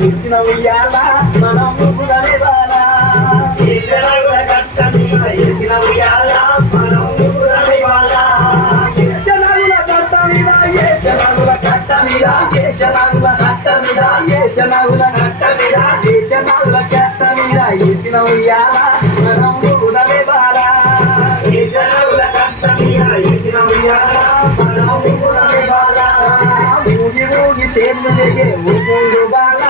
ఇచ్చిన ఉయ్యాల. మనం ముగ్గురమే బాలా ఈశ్వరుల కట్ట ఉయ్యాల మనం కట్ట మీద కట్ట మీద కట్ట మీద కట్ట మీద కట్ట మీద ఇచ్చిన ఉయ్యాల మనం కట్ట మీద ఉయ్యాల మనం ఊగి ఊగి సేర్లు దిగే ఊగుండు బాలా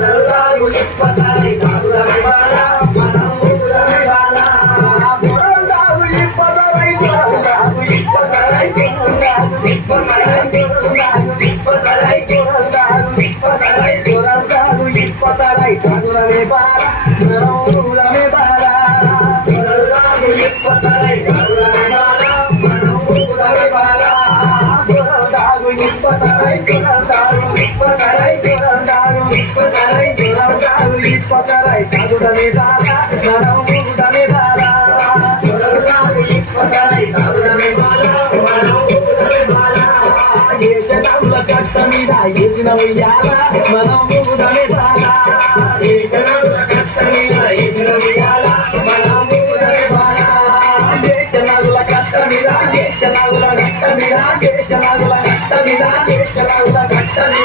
మనం మీద దేశనాగుల కట్ట మీద దేశనాగుల కట్ట మీద.